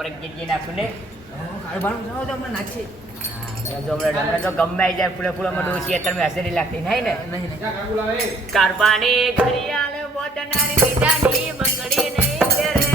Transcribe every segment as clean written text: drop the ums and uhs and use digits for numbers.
ઉપર ગીજી નાખું ને કાળબાનું જાવ તો મને નાખી હમણાં તો ગમે આવી જાય ફૂલે ફૂલે મોટું ઓછી તમે હસેરી લાગતી નહીં ને નહીં કારબાની ઘડિયાળ બોધનારી બીજાની બંગડી નહીં પહેરે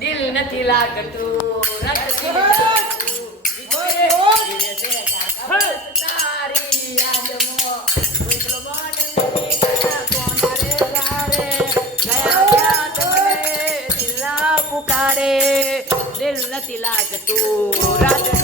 દિલ નથી લાગતું તારી યાદમાં પુકારે દિલ નથી લાગતું રાત